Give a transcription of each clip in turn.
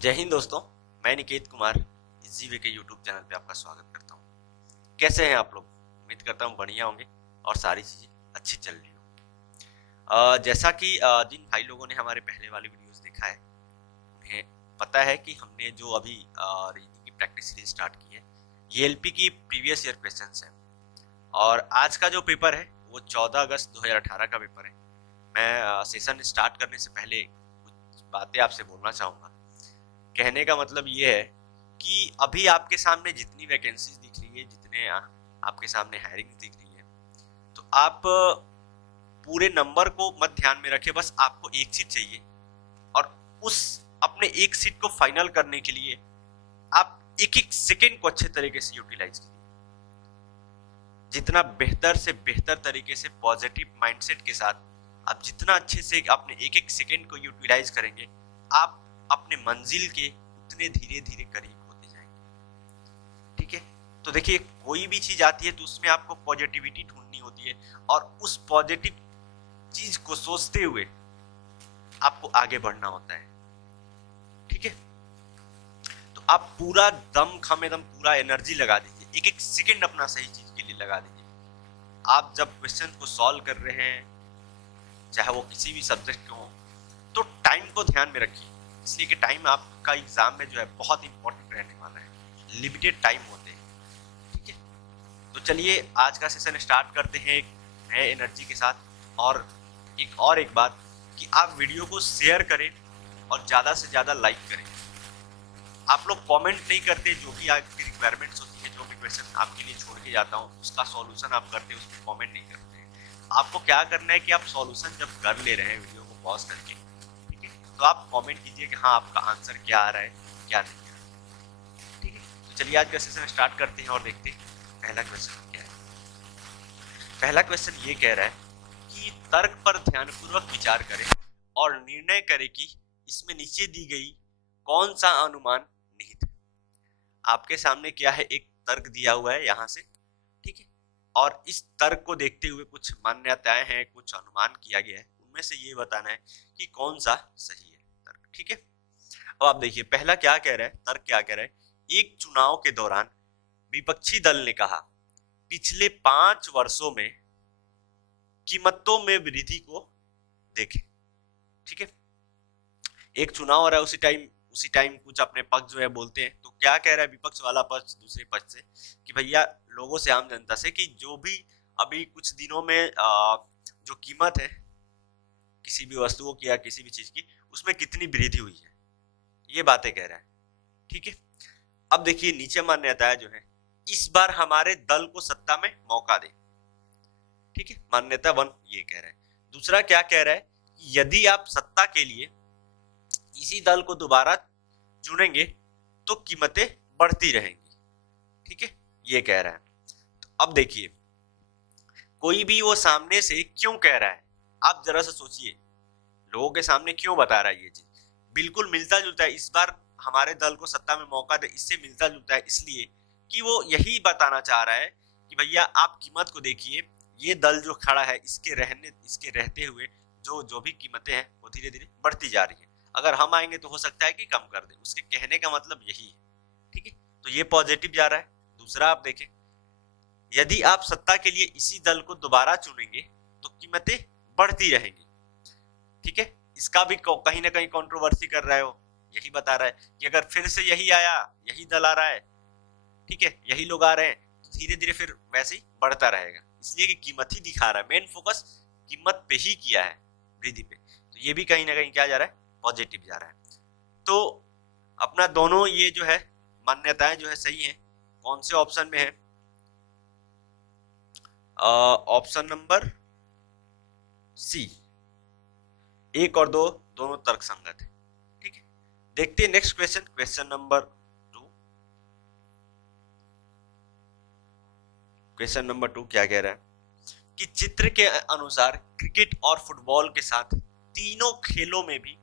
जय हिंद दोस्तों। मैं निकेत कुमार इजी वे के यूट्यूब चैनल पे आपका स्वागत करता हूँ। कैसे हैं आप लोग? उम्मीद करता हूँ बढ़िया होंगे और सारी चीज़ें अच्छी चल रही हो। जैसा कि जिन भाई लोगों ने हमारे पहले वाली वीडियोस देखा है उन्हें पता है कि हमने जो अभी रीडिंग की प्रैक्टिस सीरीज स्टार्ट की है ये एलपी की प्रीवियस ईयर क्वेश्चंस हैं। और आज का जो पेपर है वो 14 अगस्त 2018 का पेपर है। मैं सेशन स्टार्ट करने से पहले कुछ बातें आपसे बोलना चाहूँगा। कहने का मतलब ये है कि अभी आपके सामने जितनी वैकेंसीज दिख रही है, जितने आपके सामने हायरिंग दिख रही है, तो आप पूरे नंबर को मत ध्यान में रखें, बस आपको एक सीट चाहिए। और उस अपने एक सीट को फाइनल करने के लिए आप एक एक सेकेंड को अच्छे तरीके से यूटिलाइज कीजिए। जितना बेहतर से बेहतर तरीके से पॉजिटिव माइंडसेट के साथ आप जितना अच्छे से अपने एक एक सेकेंड को यूटिलाइज करेंगे, आप अपने मंजिल के उतने धीरे धीरे करीब होते जाएंगे। ठीक है, तो देखिए कोई भी चीज आती है तो उसमें आपको पॉजिटिविटी ढूंढनी होती है और उस पॉजिटिव चीज को सोचते हुए आपको आगे बढ़ना होता है। ठीक है, तो आप पूरा दम खम एकदम पूरा एनर्जी लगा दीजिए, एक एक सेकेंड अपना सही चीज के लिए लगा दीजिए। आप जब क्वेश्चन को सॉल्व कर रहे हैं, चाहे वो किसी भी सब्जेक्ट के हो, तो टाइम को ध्यान में रखिए, इसलिए कि टाइम आपका एग्जाम में जो है बहुत इंपॉर्टेंट रहने वाला है। लिमिटेड टाइम होते हैं। ठीक है, तो चलिए आज का सेशन स्टार्ट करते हैं एक नए एनर्जी के साथ। और एक बात कि आप वीडियो को शेयर करें और ज़्यादा से ज़्यादा लाइक करें। आप लोग कमेंट नहीं करते, जो भी आपकी रिक्वायरमेंट्स होती है, जो भी क्वेश्चन आपके लिए छोड़ के जाता हूँ उसका सॉल्यूशन आप करते हैं, उसमें कमेंट नहीं करते हैं। आपको क्या करना है कि आप सॉल्यूशन जब कर ले रहे हैं वीडियो को पॉज करके, तो आप कमेंट कीजिए कि हाँ आपका आंसर क्या आ रहा है, क्या नहीं आ रहा है। ठीक है, तो चलिए आज का सेशन स्टार्ट करते हैं और देखते हैं पहला क्वेश्चन क्या है। पहला क्वेश्चन ये कह रहा है कि तर्क पर ध्यानपूर्वक विचार करें और निर्णय करें कि इसमें नीचे दी गई कौन सा अनुमान निहित है। आपके सामने क्या है, एक तर्क दिया हुआ है यहाँ से। ठीक है, और इस तर्क को देखते हुए कुछ मान्यताएं हैं, कुछ अनुमान किया गया है, उनमें से ये बताना है कि कौन सा सही है तर्क। ठीक है, अब आप देखिए पहला क्या कह रहा है, तर्क क्या कह रहा है। एक चुनाव के दौरान विपक्षी दल ने कहा पिछले 5 वर्षों में कीमतों में वृद्धि को देखें। ठीक है, एक चुनाव हो रहा है, उसी टाइम कुछ अपने पक्ष जो है बोलते हैं, तो क्या कह रहा है विपक्ष वाला पक्ष दूसरे पक्ष से कि भैया लोगों से, आम जनता से, कि जो भी अभी कुछ दिनों में जो कीमत है किसी भी वस्तुओं की या किसी भी चीज की, उसमें कितनी वृद्धि हुई है, ये बातें कह रहा है। ठीक है, अब देखिए नीचे मान्यताएं जो है, इस बार हमारे दल को सत्ता में मौका दे। ठीक है, मान्यता 1 ये कह रहा है। दूसरा क्या कह रहा है, यदि आप सत्ता के लिए इसी दल को दोबारा चुनेंगे तो कीमतें बढ़ती रहेंगी। ठीक है, ये कह रहा है। तो अब देखिए कोई भी वो सामने से क्यों कह रहा है, आप जरा सा सोचिए, लोगों के सामने क्यों बता रहा है ये चीज। बिल्कुल मिलता जुलता है, इस बार हमारे दल को सत्ता में मौका दे, इससे मिलता जुलता है, इसलिए कि वो यही बताना चाह रहा है कि भैया आप कीमत को देखिए, ये दल जो खड़ा है इसके रहते हुए जो जो भी कीमतें हैं वो धीरे धीरे बढ़ती जा रही है। अगर हम आएंगे तो हो सकता है कि कम कर दे, उसके कहने का मतलब यही है। ठीक है, तो ये पॉजिटिव जा रहा है। दूसरा आप देखें, यदि आप सत्ता के लिए इसी दल को दोबारा चुनेंगे तो कीमतें बढ़ती रहेंगी। ठीक है, इसका भी कहीं ना कहीं कंट्रोवर्सी कर रहा है, वो यही बता रहा है कि अगर फिर से यही आया, यही दल आ रहा है, ठीक है, यही लोग आ रहे हैं, तो धीरे धीरे फिर वैसे ही बढ़ता रहेगा, इसलिए कि कीमत ही दिखा रहा है, मेन फोकस कीमत पे ही किया है, वृद्धि पे। तो ये भी कहीं ना कहीं क्या जा रहा है, पॉजिटिव जा रहा है। तो अपना दोनों ये जो है मान्यताएं जो है सही है। कौन से ऑप्शन में है, ऑप्शन नंबर सी, 1 और 2 दोनों तर्क संगत है। ठीक है, देखते हैं next question, question number 2। Question number 2 क्या कह रहा है कि चित्र के अनुसार क्रिकेट और फुटबॉल के साथ तीनों खेलों में भी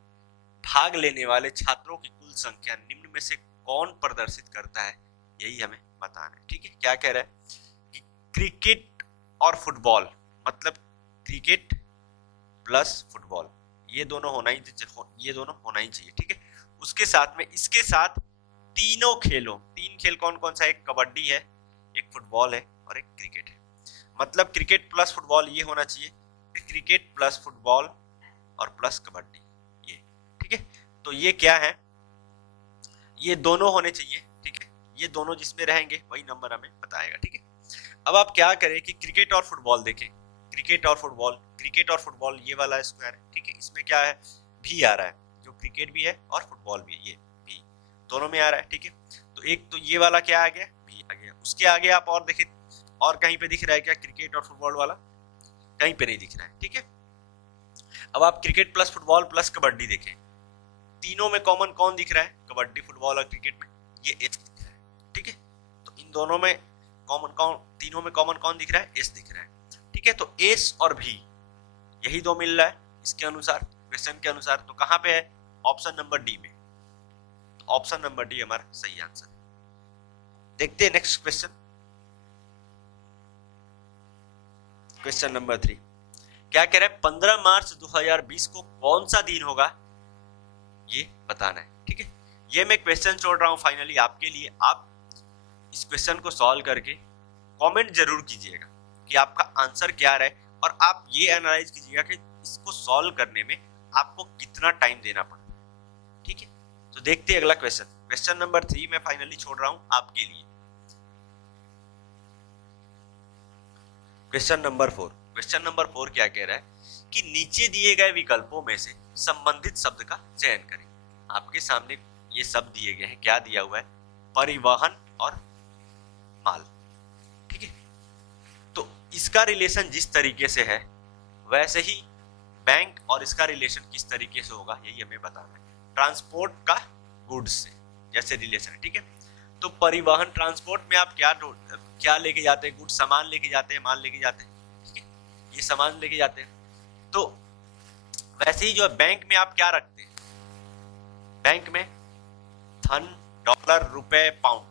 भाग लेने वाले छात्रों की कुल संख्या निम्न में से कौन प्रदर्शित करता है, यही हमें बताना है। ठीक है, क्या कह रहा है कि क्रिकेट और फुटबॉल, मतलब क्रिकेट प्लस फुटबॉल, ये दोनों होना ही चाहिए। ठीक है, उसके साथ में इसके साथ तीनों खेलों, 3 खेल कौन कौन सा, एक कबड्डी है, एक फुटबॉल है और एक क्रिकेट है। मतलब क्रिकेट प्लस फुटबॉल ये होना चाहिए, क्रिकेट प्लस फुटबॉल और प्लस कबड्डी ये, ठीक है। तो ये क्या है, ये दोनों होने चाहिए, ठीक है। ये दोनों जिसमें रहेंगे वही नंबर हमें बताएगा, ठीक है। अब आप क्या करें कि क्रिकेट और फुटबॉल देखें, क्रिकेट और फुटबॉल, क्रिकेट और फुटबॉल ये वाला स्क्वायर है, ठीक है। इसमें क्या है, भी आ रहा है, जो क्रिकेट भी है और फुटबॉल भी है, ये भी दोनों में आ रहा है, ठीक है। तो एक तो ये वाला क्या आ गया, भी आ गया। उसके आगे आप और देखें, और कहीं पे दिख रहा है क्या क्रिकेट और फुटबॉल वाला, कहीं पे नहीं दिख रहा है, ठीक है। अब आप cricket plus football plus kabaddi देखें, तीनों में कॉमन कौन दिख रहा है, कबड्डी फुटबॉल और क्रिकेट में ये एस दिख रहा है, ठीक है। तो इन दोनों में कॉमन कौन, तीनों में कॉमन कौन दिख रहा है, एस दिख रहा है, ठीक है। तो एस और भी यही दो मिल रहा है इसके अनुसार, क्वेश्चन के अनुसार। तो कहां पे है, ऑप्शन नंबर डी में। तो ऑप्शन नंबर डी हमारा सही आंसर। देखते हैं नेक्स्ट क्वेश्चन, क्वेश्चन नंबर 3 क्या कह रहा है, 15 मार्च 2020 को कौन सा दिन होगा, ये बताना है, ठीक है। ये मैं क्वेश्चन छोड़ रहा हूं फाइनली आपके लिए। आप इस क्वेश्चन को सॉल्व करके कमेंट जरूर कीजिएगा कि आपका आंसर क्या रहे, और आप ये एनालाइज कीजिएगा कि इसको सॉल्व करने में आपको कितना टाइम देना पड़ा, ठीक है। तो देखते हैं अगला क्वेश्चन, क्वेश्चन नंबर 3 मैं फाइनली छोड़ रहा हूं आपके लिए। क्वेश्चन नंबर 4, क्वेश्चन नंबर 4 क्या कह रहा है कि नीचे दिए गए विकल्पों में से संबंधित शब्द का चयन करें। आपके सामने ये शब्द दिए गए हैं, क्या दिया हुआ है, परिवहन और माल, ठीक है। तो इसका रिलेशन जिस तरीके से है वैसे ही बैंक और इसका रिलेशन किस तरीके से होगा यही हमें बताना है। ट्रांसपोर्ट का गुड्स से जैसे रिलेशन है, ठीक है। तो परिवहन, ट्रांसपोर्ट में आप क्या लेके जाते हैं, गुड्स सामान लेके जाते हैं, माल लेके जाते हैं, ठीक है, ये सामान लेके जाते हैं। तो वैसे ही जो है बैंक में आप क्या रखते हैं, बैंक में धन, डॉलर, रुपए, पाउंड,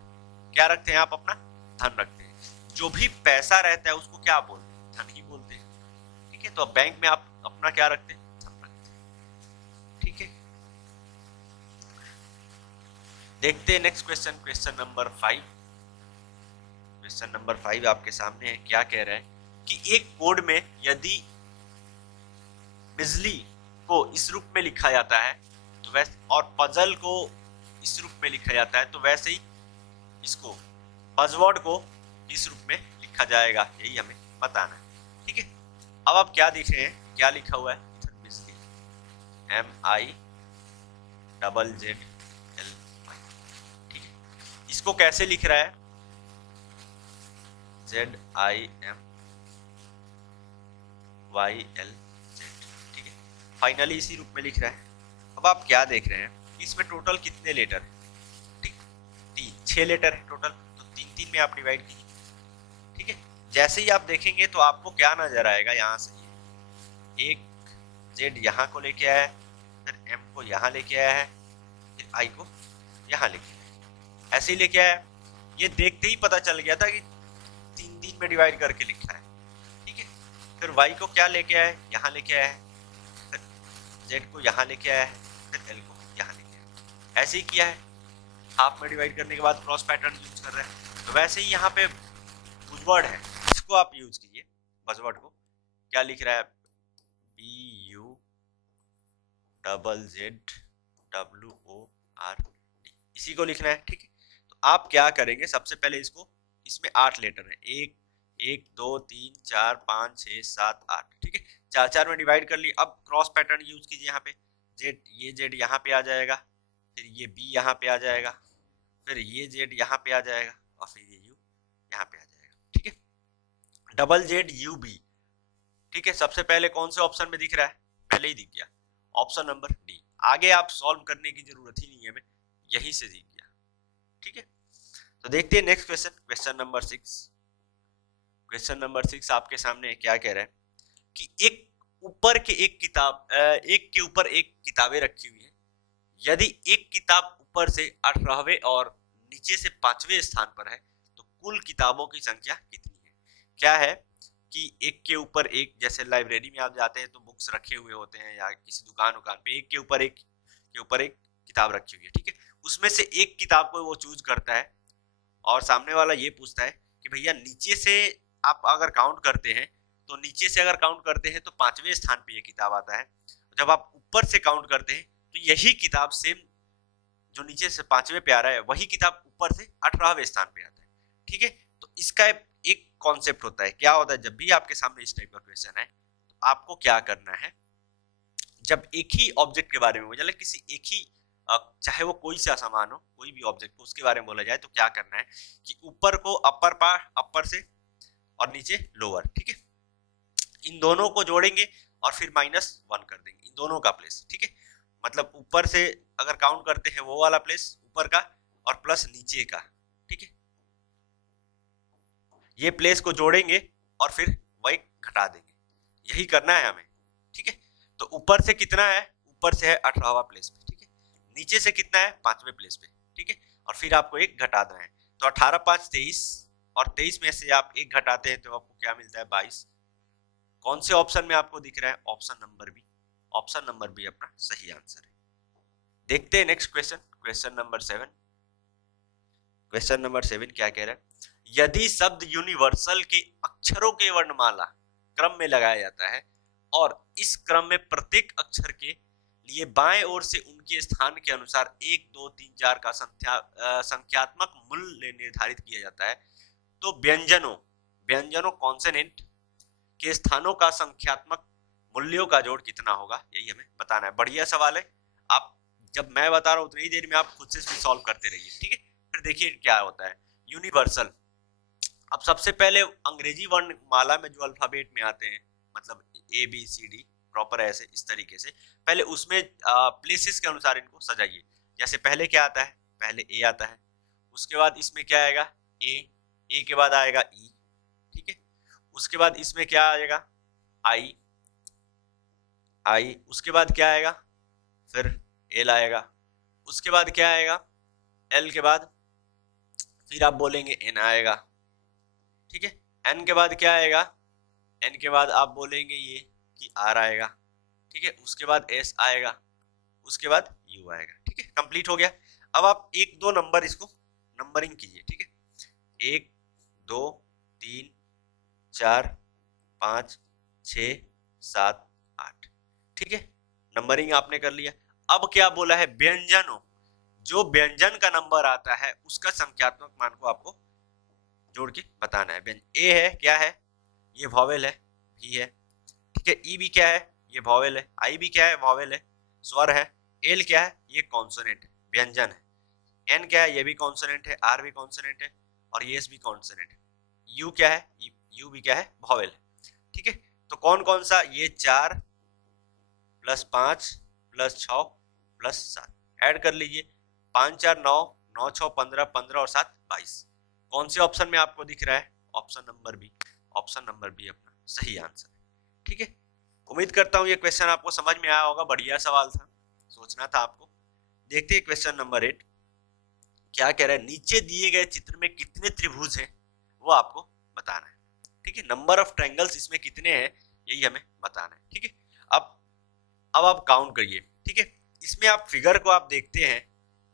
क्या रखते हैं आप, अपना धन रखते हैं। जो भी पैसा रहता है उसको क्या बोलते हैं, धन ही बोलते हैं, ठीक है। तो बैंक में आप अपना क्या रखते हैं, धन रखते हैं, ठीक है। देखते हैं next question, question number 5। Question number 5 आपके सामने है, क्या कह रहा है कि एक कोड में यदि बिजली को इस रूप में लिखा जाता है तो वैसे, और पजल को इस रूप में लिखा जाता है, तो वैसे ही इसको बजवर्ड को इस रूप में लिखा जाएगा, यही हमें बताना है, ठीक है। अब आप क्या देख रहे हैं, क्या लिखा हुआ है इधर, बिजली, MIZZL, ठीक है। इसको कैसे लिख रहा है, ZIMYLZ, ठीक है। फाइनली इसी रूप में लिख रहा है। अब आप क्या देख रहे हैं, इसमें टोटल कितने लेटर है, ठीक, 6 लेटर है टोटल, तो 3 में आप डिवाइड कीजिए, ठीक है। जैसे ही आप देखेंगे तो आपको क्या नजर आएगा, यहाँ से एक Z यहाँ को लेके आया है, फिर M को यहाँ लेके आया है, फिर I को यहाँ लेके आया है, ऐसे ही लेके आया है। ये देखते ही पता चल गया था कि 3 में डिवाइड करके लिखा है, ठीक है। फिर Y को क्या लेके आया है, यहाँ लेके आया है, फिर Z को यहाँ लेके आया है, फिर L को यहाँ लेके आया है, ऐसे ही किया है। हाफ में डिवाइड करने के बाद क्रॉस पैटर्न यूज कर रहे हैं, तो वैसे ही यहाँ पे बुजवर्ड है, इसको आप यूज कीजिए। बजवर्ड को क्या लिख रहा है, BUZZWORD, इसी को लिखना है, ठीक है। तो आप क्या करेंगे, सबसे पहले इसको, इसमें 8 लेटर है, 1 2 3 4 5 6 7 8, ठीक है। 4 में डिवाइड कर ली। अब क्रॉस पैटर्न यूज कीजिए, यहाँ पे जेड, ये जेड यहाँ पे आ जाएगा, फिर ये बी यहाँ पे आ जाएगा, फिर ये जेड यहाँ पे आ जाएगा, और फिर ये यू यहाँ पे आ जाएगा, ठीक है। ZZUB, ठीक है। सबसे पहले कौन से ऑप्शन में दिख रहा है, पहले ही दिख गया, ऑप्शन नंबर डी। आगे आप सॉल्व करने की जरूरत ही नहीं है, हमें यहीं से दिख गया, ठीक है। तो देखते हैं next question, question number 6। Question number 6 आपके सामने क्या कह रहा है कि एक के ऊपर एक किताबें रखी हुई है। यदि एक किताब ऊपर से 18वें और नीचे से 5वें स्थान पर है तो कुल किताबों की संख्या कितनी है। क्या है कि एक के ऊपर एक, जैसे लाइब्रेरी में आप जाते हैं तो बुक्स रखे हुए होते हैं, या किसी दुकान पे एक के ऊपर एक किताब रखी हुई है, ठीक है। उसमें से एक किताब को वो चूज करता है और सामने वाला ये पूछता है कि भैया नीचे से आप अगर काउंट करते हैं तो नीचे से अगर काउंट करते हैं तो 5वें स्थान पे ये किताब आता है, जब आप ऊपर से काउंट करते हैं तो यही किताब सेम जो नीचे से 5वें पे आ रहा है वही किताब ऊपर से 18वें स्थान पे आता है, ठीक है। तो इसका एक कॉन्सेप्ट होता है, क्या होता है, जब भी आपके सामने इस टाइप का क्वेश्चन है तो आपको क्या करना है, जब एक ही ऑब्जेक्ट के बारे में मतलब किसी एक ही चाहे वो कोई सा सामान हो, कोई भी ऑब्जेक्ट को उसके बारे में बोला जाए तो क्या करना है कि ऊपर को अपर से और नीचे लोअर, ठीक है, इन दोनों को जोड़ेंगे और फिर -1 कर देंगे इन दोनों का प्लेस, ठीक है। मतलब ऊपर से अगर काउंट करते हैं वो वाला प्लेस ऊपर का और प्लस नीचे का, ठीक है, ये प्लेस को जोड़ेंगे और फिर वही घटा देंगे, यही करना है हमें, ठीक है। तो ऊपर से कितना है, ऊपर से है 18वां प्लेस पे, ठीक है, नीचे से कितना है 5वें प्लेस पे, ठीक है, और फिर आपको एक घटाना है। तो 18 5 23 और 23 में से आप एक घटाते हैं तो आपको क्या मिलता है 22। कौन से ऑप्शन में आपको दिख रहा है, option number B, option number B अपना सही आंसर है। देखते हैं next question, question number 7। Question number 7 क्या कह रहा है, यदि शब्द यूनिवर्सल के अक्षरों के वर्णमाला क्रम में लगाया जाता है और इस क्रम में प्रत्येक अक्षर के लिए बाएं ओर से उनके स्थान के अनुसार 1 2 3 4 का संख्यात्मक मूल्य निर्धारित किया जाता है, तो व्यंजनों कॉन्सोनेंट के स्थानों का संख्यात्मक मूल्यों का जोड़ कितना होगा, यही हमें बताना है। बढ़िया सवाल है, आप जब मैं बता रहा हूं उतनी देर में आप खुद से सॉल्व करते रहिए, ठीक है। फिर देखिए क्या होता है यूनिवर्सल। अब सबसे पहले अंग्रेजी वर्णमाला में जो अल्फाबेट में आते हैं, मतलब ABCD प्रॉपर ऐसे इस तरीके से, पहले उसमें प्लेसेस के अनुसार इनको सजाइए। जैसे पहले क्या आता है, पहले A आता है, उसके बाद इसमें क्या आएगा A के बाद आएगा E, ठीक है, उसके बाद इसमें क्या आएगा I, उसके बाद क्या आएगा, फिर L आएगा, उसके बाद क्या आएगा L के बाद फिर आप बोलेंगे N आएगा, ठीक है, N के बाद क्या आएगा, N के बाद आप बोलेंगे ये कि R आएगा, ठीक है, उसके बाद S आएगा, उसके बाद U आएगा, ठीक है, कंप्लीट हो गया। अब आप 1 2 नंबर इसको नंबरिंग कीजिए, ठीक है, 1 2 3 4 5 6 7 8, ठीक है, नंबरिंग आपने कर लिया। अब क्या बोला है, व्यंजनों, जो व्यंजन का नंबर आता है उसका संख्यात्मक मान को आपको जोड़ के बताना है। A है क्या है, ये वॉवेल है, भी है, ठीक है, E भी क्या है, ये वॉवेल है, I भी क्या है, वॉवेल है, स्वर है, L क्या है, ये कॉन्सोनेंट है, व्यंजन है, N क्या है, ये भी कॉन्सोनेंट है, R भी कॉन्सोनेंट है और S भी कॉन्सोनेंट है, U क्या है, U भी क्या है, वॉवेल है, ठीक है। तो कौन कौन सा, ये 4 + 5 + 6 + 7 ऐड कर लीजिए, 5 4 9 9 6 15 15 और 7 22। कौन से ऑप्शन में आपको दिख रहा है, option number B, option number B अपना सही आंसर है, ठीक है। उम्मीद करता हूं ये क्वेश्चन आपको समझ में आया होगा, बढ़िया सवाल था, सोचना था आपको। देखते हैं क्वेश्चन नंबर 8 क्या कह रहा है, नीचे दिए गए चित्र में कितने त्रिभुज हैं वो आपको बताना है, ठीक है, नंबर ऑफ ट्रायंगल्स इसमें कितने हैं यही हमें बताना है, ठीक है। अब आप काउंट करिए, ठीक है, इसमें आप फिगर को आप देखते हैं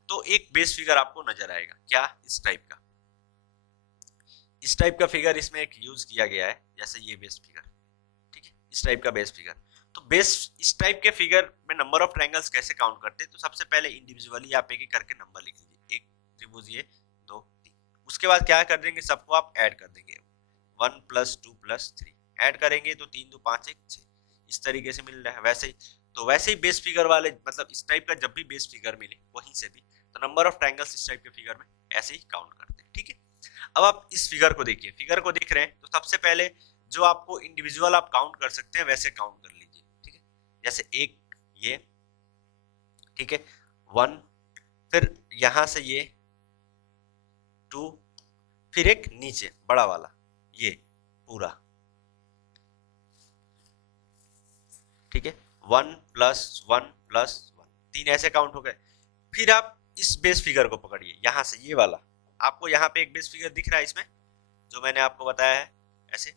तो एक बेस फिगर आपको नजर आएगा, क्या, इस टाइप का फिगर इसमें एक यूज किया गया है, जैसे ये बेस फिगर, ठीक है, इस टाइप का बेस फिगर। तो बेस इस टाइप के फिगर में नंबर ऑफ ट्रायंगल्स कैसे काउंट करते हैं, तो सबसे पहले इंडिविजुअली आप एक एक करके नंबर लिख लीजिए, एक त्रिभुज ये 2 3, उसके बाद क्या कर देंगे, सबको आप ऐड कर देंगे, 1 + 2 + 3 ऐड करेंगे तो 3 2 5 1 6, इस तरीके से मिल रहा है। वैसे ही बेस फिगर वाले, मतलब इस टाइप का जब भी बेस फिगर मिले वहीं से भी, तो नंबर ऑफ ट्रायंगल्स इस टाइप के फिगर में ऐसे ही काउंट करते हैं, ठीक है। अब आप इस फिगर को देखिए, फिगर को देख रहे हैं तो सबसे पहले जो आपको इंडिविजुअल आप काउंट कर सकते हैं वैसे काउंट कर लीजिए, ठीक है, जैसे एक ये, ठीक है, 1, फिर यहां से ये 2, फिर एक नीचे बड़ा वाला ये पूरा, ठीक है, 1 + 1 + 1, 3 ऐसे काउंट हो गए। फिर आप इस बेस फिगर को पकड़िए, यहां से ये वाला, आपको यहाँ पे एक बेस फिगर दिख रहा है इसमें जो मैंने आपको बताया है ऐसे,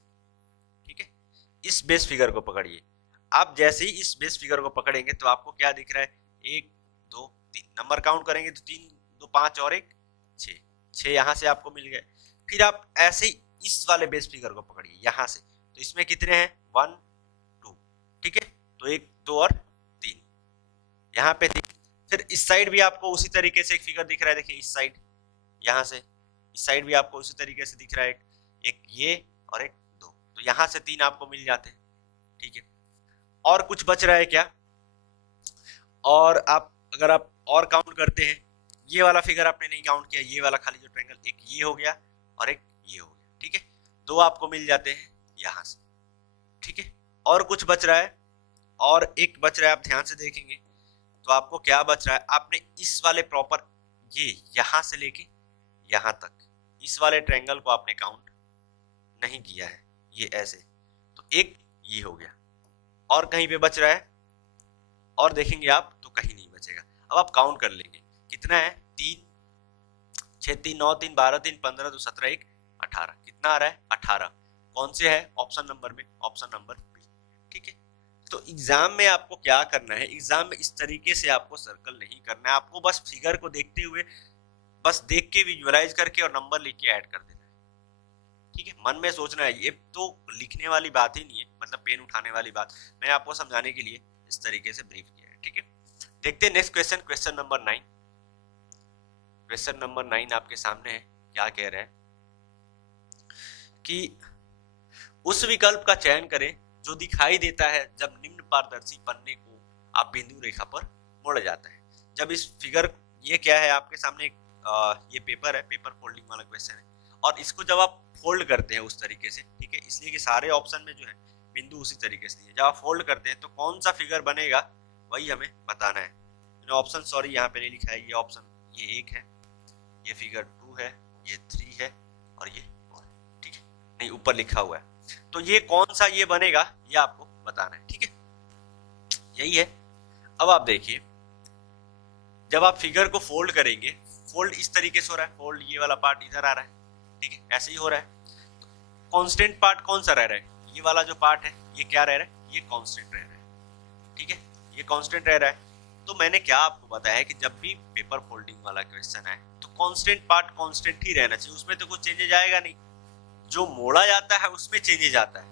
ठीक है, इस बेस फिगर को पकड़िए। आप जैसे ही इस बेस फिगर को पकड़ेंगे तो आपको क्या दिख रहा है, 1 2 3 नंबर काउंट करेंगे तो 3 2 5 और 1 6, 6 यहाँ से आपको मिल गए। फिर आप ऐसे ही इस वाले बेस फिगर को पकड़िए यहाँ से, तो इसमें कितने हैं 1 2, ठीक है, तो 1 2 और 3, यहाँ पे 3। फिर इस साइड भी आपको उसी तरीके से एक फिगर दिख रहा है, देखिए इस साइड, यहाँ से इस साइड भी आपको उसी तरीके से दिख रहा है, एक ये और एक 2, तो यहाँ से 3 आपको मिल जाते हैं, ठीक है। और कुछ बच रहा है क्या, और आप अगर आप और काउंट करते हैं, ये वाला फिगर आपने नहीं काउंट किया, ये वाला खाली जो ट्रायंगल, एक ये हो गया और एक ये हो गया, ठीक है, 2 आपको मिल जाते हैं यहाँ से, ठीक है। और कुछ बच रहा है, और एक बच रहा है, आप ध्यान से देखेंगे तो आपको क्या बच रहा है, आपने इस वाले प्रॉपर ये यहाँ से लेके यहाँ तक इस वाले ट्रायंगल को आपने काउंट नहीं किया है, ये ऐसे, तो एक ये हो गया, और कहीं पे बच रहा है, और देखेंगे आप तो कहीं नहीं बचेगा। अब आप काउंट कर लेंगे कितना है, 3 6 3 9 3 12 3 15 2 17 1 18, कितना आ रहा है 18, कौन से है ऑप्शन नंबर में, ऑप्शन नंबर बी, ठीक है। तो एग्जाम में आपको क्या करना है, एग्जाम में इस तरीके से आपको सर्कल नहीं करना है, आपको बस फिगर को देखते हुए बस देख के विजुअलाइज करके और नंबर लिख के ऐड कर देना है, ठीक है, मन में सोचना है, ये तो लिखने वाली बात ही नहीं है, मतलब पेन उठाने वाली बात, मैंने आपको समझाने के लिए इस तरीके से ब्रीफ किया है, ठीक है। देखते हैं next question, question number 9। Question number 9 आपके सामने है, क्या कह रहे हैं कि उस विकल्प का चयन करें जो दिखाई देता है जब निम्न पारदर्शी पन्ने को आप बिंदु रेखा पर मोड़ा जाता है। जब इस फिगर, ये क्या है आपके सामने, ये पेपर है, पेपर फोल्डिंग वाला क्वेश्चन है, और इसको जब आप फोल्ड करते हैं उस तरीके से, ठीक है, इसलिए कि सारे ऑप्शन में जो है बिंदु उसी तरीके से दिए, जब आप फोल्ड करते हैं तो कौन सा फिगर बनेगा वही हमें बताना है। ऑप्शन सॉरी यहाँ पे नहीं लिखा है, ये ऑप्शन ये 1 है, ये फिगर 2 है, ये 3 है और ये 4 है, ठीक है, नहीं ऊपर लिखा हुआ है, तो ये कौन सा ये बनेगा ये आपको बताना है, ठीक है, यही है। अब आप देखिए, जब आप फिगर को फोल्ड करेंगे, फोल्ड इस तरीके से हो रहा है, फोल्ड ये वाला पार्ट इधर आ रहा है, ठीक है, ऐसे ही हो रहा है, तो कांस्टेंट पार्ट कौन सा रह रहा है, ये वाला जो पार्ट है ये क्या रह रहा है, ये कांस्टेंट रह रहा है, ठीक है, ये कांस्टेंट रह रहा है। तो मैंने क्या आपको बताया है कि जब भी पेपर फोल्डिंग वाला क्वेश्चन है तो कांस्टेंट पार्ट कांस्टेंट ही रहना चाहिए, उसमें तो कुछ चेंजेज आएगा नहीं, जो मोड़ा जाता है उसमें चेंजेज आता है,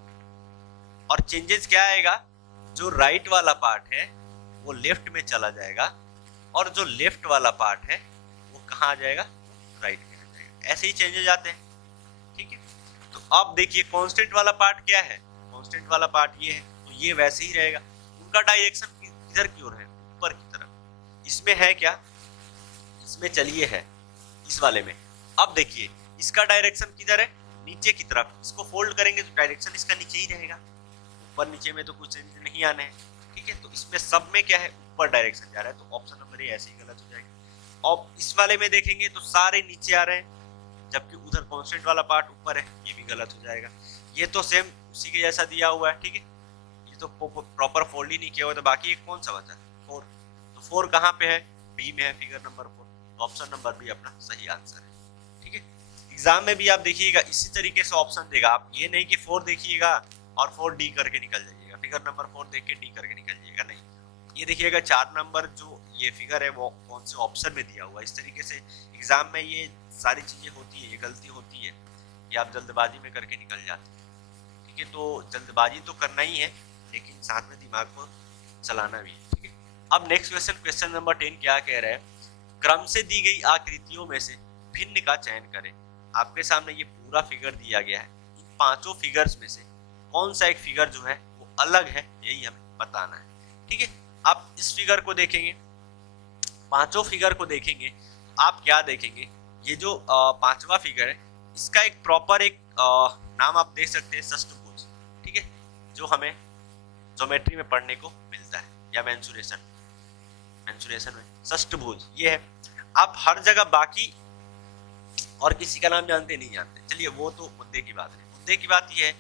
और चेंजेस क्या आएगा, जो राइट वाला पार्ट है वो लेफ्ट में चला जाएगा, और जो लेफ्ट वाला पार्ट है वो कहाँ आ जाएगा, राइट में आ जाएगा, ऐसे ही चेंजेस आते हैं, ठीक है। तो अब देखिए कांस्टेंट वाला पार्ट क्या है, कांस्टेंट वाला पार्ट ये है, तो ये वैसे ही रहेगा, उनका डायरेक्शन किधर की ओर है, ऊपर की तरफ, इसमें है क्या, इसमें चलिए है इस वाले में। अब देखिए इसका डायरेक्शन किधर है, नीचे की तरफ, इसको फोल्ड करेंगे तो डायरेक्शन इसका नीचे ही रहेगा, ऊपर नीचे में तो कुछ नहीं आने हैं, ठीक है, तो इसमें सब में क्या है, ऊपर डायरेक्शन जा रहा है, तो ऑप्शन नंबर ए ऐसे ही गलत हो जाएगा। और इस वाले में देखेंगे तो सारे नीचे आ रहे हैं, जबकि उधर कांस्टेंट वाला पार्ट ऊपर है, ये भी गलत हो जाएगा। ये तो सेम उसी के जैसा दिया हुआ है, ठीक है, ये तो प्रॉपर फोल्ड ही नहीं किया हुआ, तो बाकी एक कौन सा बचा, 4, तो 4 कहाँ पे है, बी में है, फिगर नंबर 4, तो ऑप्शन नंबर बी अपना सही आंसर है, ठीक है। एग्जाम में भी आप देखिएगा इसी तरीके से ऑप्शन देगा, आप ये नहीं कि 4 देखिएगा और 4 डी करके निकल जाइएगा, फिगर नंबर 4 देख के डी करके निकल जाइएगा, नहीं, ये देखिएगा 4 नंबर जो ये फिगर है वो कौन से ऑप्शन में दिया हुआ है, इस तरीके से एग्जाम में ये सारी चीजें होती है, ये गलती होती है कि आप जल्दबाजी में करके निकल जाते हैं, ठीक है, तो जल्दबाजी तो करना ही है लेकिन साथ में दिमाग को चलाना भी है, ठीक है। अब नेक्स्ट क्वेश्चन, क्वेश्चन नंबर 10 क्या कह रहा है, क्रम से दी गई आकृतियों में से भिन्न का चयन करें। आपके सामने ये पूरा फिगर दिया गया है, इन 5 फिगर्स में से कौन सा एक फिगर जो है वो अलग है, यही हमें बताना है, ठीक है। आप इस फिगर को देखेंगे, 5 फिगर को देखेंगे, आप क्या देखेंगे, ये जो 5वां फिगर है इसका एक प्रॉपर एक नाम आप देख सकते हैं, षष्ठभुज, ठीक है, जो हमें ज्योमेट्री में पढ़ने को मिलता है या मेंसुरेशन में षष्ठभुज ये है। आप हर जगह बाकी और किसी का नाम जानते नहीं जानते, चलिए वो तो मुद्दे की बात है, मुद्दे की बात ये है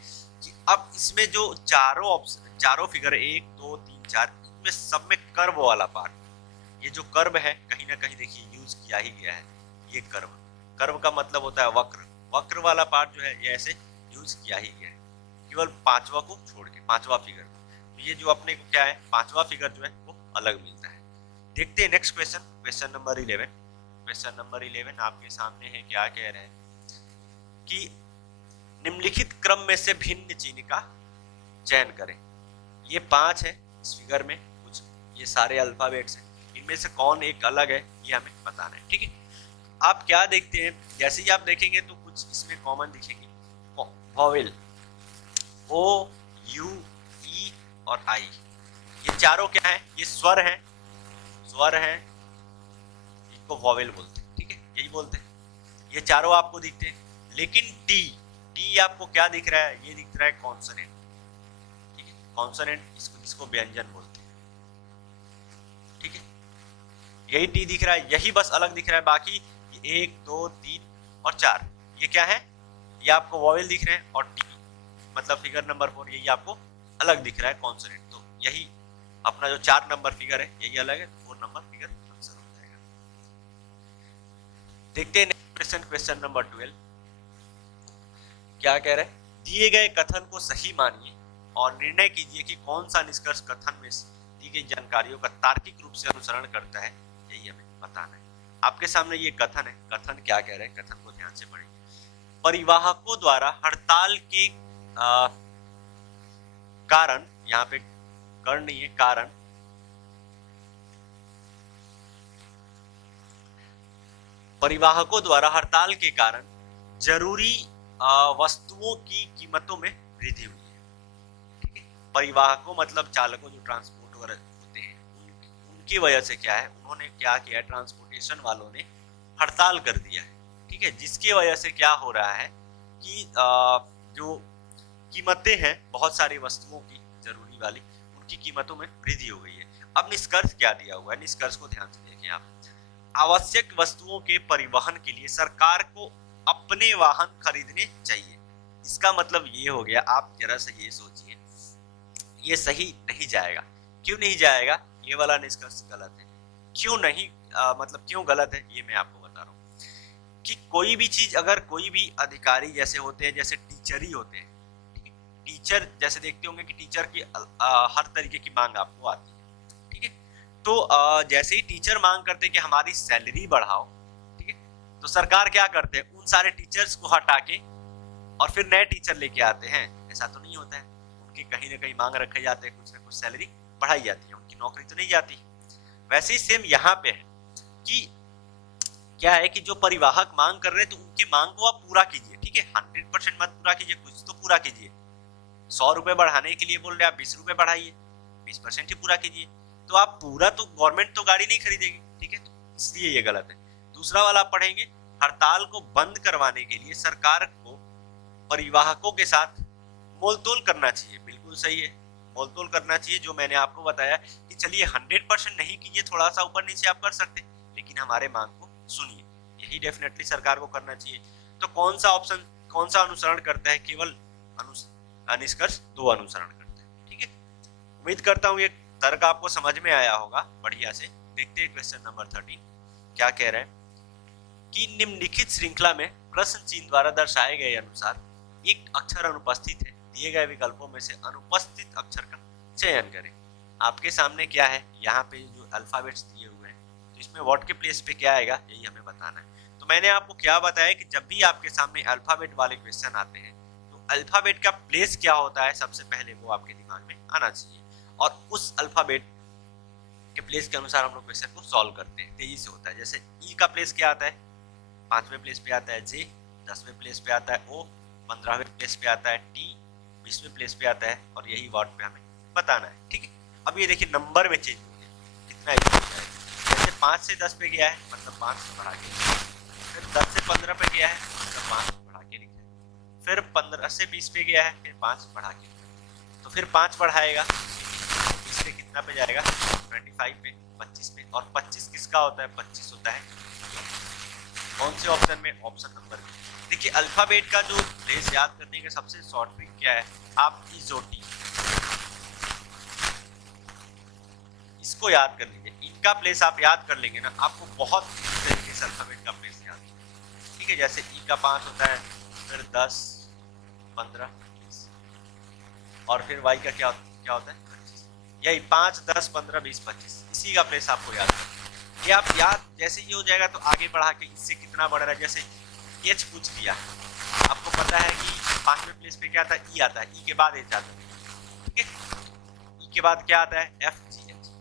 कि अब इसमें जो चारों फिगर 1 2 3 4 इनमें सब में कर्व वाला पार्ट, ये जो कर्व है कहीं ना कहीं देखिए यूज किया ही गया है, ये कर्व का मतलब होता है वक्र वाला पार्ट जो है ये ऐसे यूज किया ही गया है, केवल 5वां को छोड़ के, 5वां फिगर, तो ये जो अपने को क्या है 5वां फिगर जो है वो अलग मिलता है, देखते हैं next question, question number 11। Question number 11 आपके सामने है, क्या कह रहे हैं कि निम्नलिखित क्रम में से भिन्न चिन्ह का चयन करें। ये 5 है इस फिगर में, कुछ ये सारे अल्फाबेट्स हैं, इनमें से कौन एक अलग है ये हमें बताना है। ठीक है, आप क्या देखते हैं, जैसे ही आप देखेंगे तो कुछ इसमें कॉमन दिखेंगे, वॉवेल ओ यू ई और आई, ये चारों क्या है, ये स्वर हैं, स्वर हैं, इनको वॉवेल बोलते हैं। ठीक है, यही बोलते हैं, ये चारों आपको दिखते हैं। लेकिन टी, टी आपको क्या दिख रहा है, ये दिख रहा है कॉन्सोनेंट। ठीक है, कॉन्सोनेंट इसको व्यंजन बोलते हैं। ठीक है, यही टी दिख रहा है, यही बस अलग दिख रहा है। बाकी 1 2 3 और 4 ये क्या है, ये आपको वॉवेल दिख रहे हैं, और टी मतलब फिगर नंबर 4 यही आपको अलग दिख रहा है कॉन्सोनेंट। तो यही अपना जो 4 नंबर फिगर है यही अलग है, 4 नंबर फिगर आंसर हो जाएगा। देखते हैं नेक्स्ट क्वेश्चन, क्वेश्चन नंबर 12 क्या कह रहे हैं, दिए गए कथन को सही मानिए और निर्णय कीजिए कि कौन सा निष्कर्ष कथन में दी गई जानकारियों का तार्किक रूप से अनुसरण करता है, यही हमें बताना है। आपके सामने ये कथन है, कथन क्या कह रहे हैं, कथन को ध्यान से पढ़ेंगे। परिवाहकों द्वारा हड़ताल के कारण, यहाँ पे कारण नहीं है, कारण परिवाहकों द्वारा हड़ताल के कारण जरूरी वस्तुओं की कीमतों में वृद्धि हुई है। ठीक है, परिवाहकों मतलब चालकों जो ट्रांसपोर्ट वगैरह होते हैं, उनकी वजह से क्या है, उन्होंने क्या किया है, ट्रांसपोर्टेशन वालों ने हड़ताल कर दिया है। ठीक है, जिसकी वजह से क्या हो रहा है कि जो कीमतें हैं बहुत सारी वस्तुओं की जरूरी वाली, उनकी कीमतों में वृद्धि हो गई है। अब निष्कर्ष क्या दिया हुआ है, निष्कर्ष को ध्यान से देखिए आप। आवश्यक वस्तुओं के परिवहन के लिए सरकार को अपने वाहन खरीदने चाहिए। इसका मतलब ये हो गया, आप जरा से ये सोचिए, ये सही नहीं जाएगा। क्यों नहीं जाएगा, ये वाला निष्कर्ष गलत है। क्यों नहीं, मतलब क्यों गलत है, ये मैं आपको बता रहा हूँ कि कोई भी चीज, अगर कोई भी अधिकारी जैसे होते हैं, जैसे टीचर ही होते हैं, टीचर जैसे देखते होंगे कि टीचर की हर तरीके की मांग आपको आती है। ठीक है, तो जैसे ही टीचर मांग करते हैं कि हमारी सैलरी बढ़ाओ, ठीक है, तो सरकार क्या करते हैं, उन सारे टीचर्स को हटा के और फिर नए टीचर लेके आते हैं। ऐसा तो नहीं होता है, उनकी कहीं ना कहीं मांग रखे जाते हैं, कुछ ना कुछ सैलरी बढ़ाई जाती है, उनकी नौकरी तो नहीं जाती। वैसे ही सेम यहाँ पे है कि क्या है कि जो परिवाहक मांग कर रहे हैं, तो उनके मांग को आप पूरा कीजिए। ठीक है, 100% मत पूरा कीजिए, कुछ तो पूरा कीजिए। 100 रुपए बढ़ाने के लिए बोल रहे हैं, आप 20 रुपए बढ़ाइए, 20% ही पूरा कीजिए। तो आप पूरा, तो गवर्नमेंट तो गाड़ी नहीं खरीदेगी। ठीक है, तो इसलिए ये गलत है। दूसरा वाला पढ़ेंगे, हड़ताल को बंद करवाने के लिए सरकार को परिवाहकों के साथ मोलतोल करना चाहिए। बिल्कुल सही है, मोलतोल करना चाहिए। जो मैंने आपको बताया कि चलिए 100% नहीं कीजिए, थोड़ा सा ऊपर नीचे आप कर सकते, लेकिन हमारे मांग को सुनिए, यही डेफिनेटली सरकार को करना चाहिए। तो कौन सा ऑप्शन, कौन सा अनुसरण करता है, केवल निष्कर्ष 2 अनुसरण करता है। ठीक है, उम्मीद करता हूँ ये तर्क आपको समझ में आया होगा बढ़िया से। देखते हैं क्वेश्चन नंबर 13 क्या कह रहे हैं कि निम्नलिखित श्रृंखला में प्रश्न चिन्ह द्वारा दर्शाए गए अनुसार एक अक्षर अनुपस्थित है, दिए गए विकल्पों में से अनुपस्थित अक्षर का चयन करें। आपके सामने क्या है, यहाँ पे जो अल्फाबेट्स दिए हुए हैं, तो इसमें व्हाट के प्लेस पे क्या आएगा, यही हमें बताना है। तो मैंने आपको क्या बताया कि जब भी आपके सामने अल्फाबेट वाले क्वेश्चन आते हैं, तो अल्फाबेट का प्लेस क्या होता है, सबसे पहले वो आपके दिमाग में आना चाहिए, और उस अल्फाबेट के प्लेस के अनुसार हम लोग क्वेश्चन को सॉल्व करते हैं, तेजी से होता है। जैसे ई का प्लेस क्या आता है, 5वें प्लेस पे आता है, जे 10वें प्लेस पे आता है, ओ 15वें प्लेस पे आता है, टी 20वें प्लेस पे आता है, और यही वर्ड पे हमें बताना है। ठीक है, अब ये देखिए नंबर में चेंज हो गया, कितना इजी हो जाएगा। जैसे 5 से 10 पे गया है, मतलब 5 बढ़ा के, फिर 10 से 15 पे गया है, मतलब 5 बढ़ा के लिखा है, फिर 15 से 20 पे गया है, फिर 5 बढ़ा के, तो फिर 5 बढ़ाएगा, 20 पे कितना पे जाएगा, 25 पे, 25 पे, और 25 किसका होता है, 25 होता है कौन से ऑप्शन में, ऑप्शन नंबर में। देखिए अल्फाबेट का जो प्लेस याद करने का सबसे शॉर्ट ट्रिक क्या है, आप इजोटी इसको याद कर लीजिए, इनका प्लेस आप याद कर लेंगे ना, आपको बहुत तरीके से अल्फाबेट का प्लेस याद है। ठीक है, जैसे ई का 5 होता है, फिर 10 15 20, और फिर वाई का क्या होता है 25। यही 5, 10, 15, 20, 25, इसी का प्लेस आपको याद करना। ये आप याद जैसे ये हो जाएगा तो आगे बढ़ा के इससे कितना बढ़ रहा है, जैसे एच पूछ दिया, आपको पता है कि 5वें प्लेस पे क्या आता है, ई आता है, ई के बाद एच आता है, ठीक है, ई के बाद क्या आता है, एफ जी एच।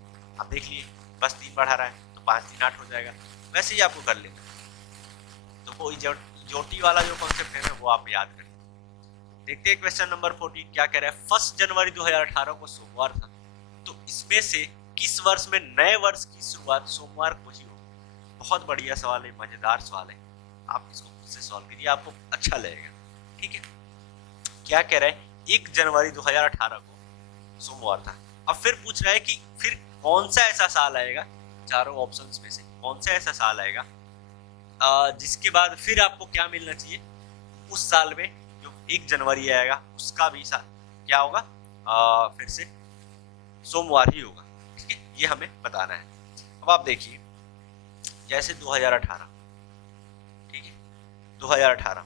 आप देख लिए बस 3 बढ़ा रहा है तो 5 3 8 हो जाएगा, वैसे ही आपको कर लेना। तो वो जोटी वाला जो कॉन्सेप्ट है ना वो आप याद करें। देखते हैं क्वेश्चन नंबर 14 क्या कह रहा है। 1 जनवरी 2018 को सोमवार था, तो इसमें से किस वर्ष में नए वर्ष की शुरुआत सोमवार को ही होगी। बहुत बढ़िया सवाल है, मजेदार सवाल है, आप इसको खुद से सॉल्व कीजिए, आपको अच्छा लगेगा, ठीक है। क्या कह रहा है, 1 जनवरी 2018 को सोमवार था। अब फिर पूछ रहा है कि फिर कौन सा ऐसा साल आएगा, चारों ऑप्शंस में से कौन सा ऐसा साल आएगा जिसके बाद फिर आपको क्या मिलना चाहिए, उस साल में जो 1 जनवरी आएगा उसका भी साल क्या होगा, फिर से सोमवार ही होगा, ठीक है, ये हमें बताना है। अब आप देखिए जैसे 2018, ठीक है, 2018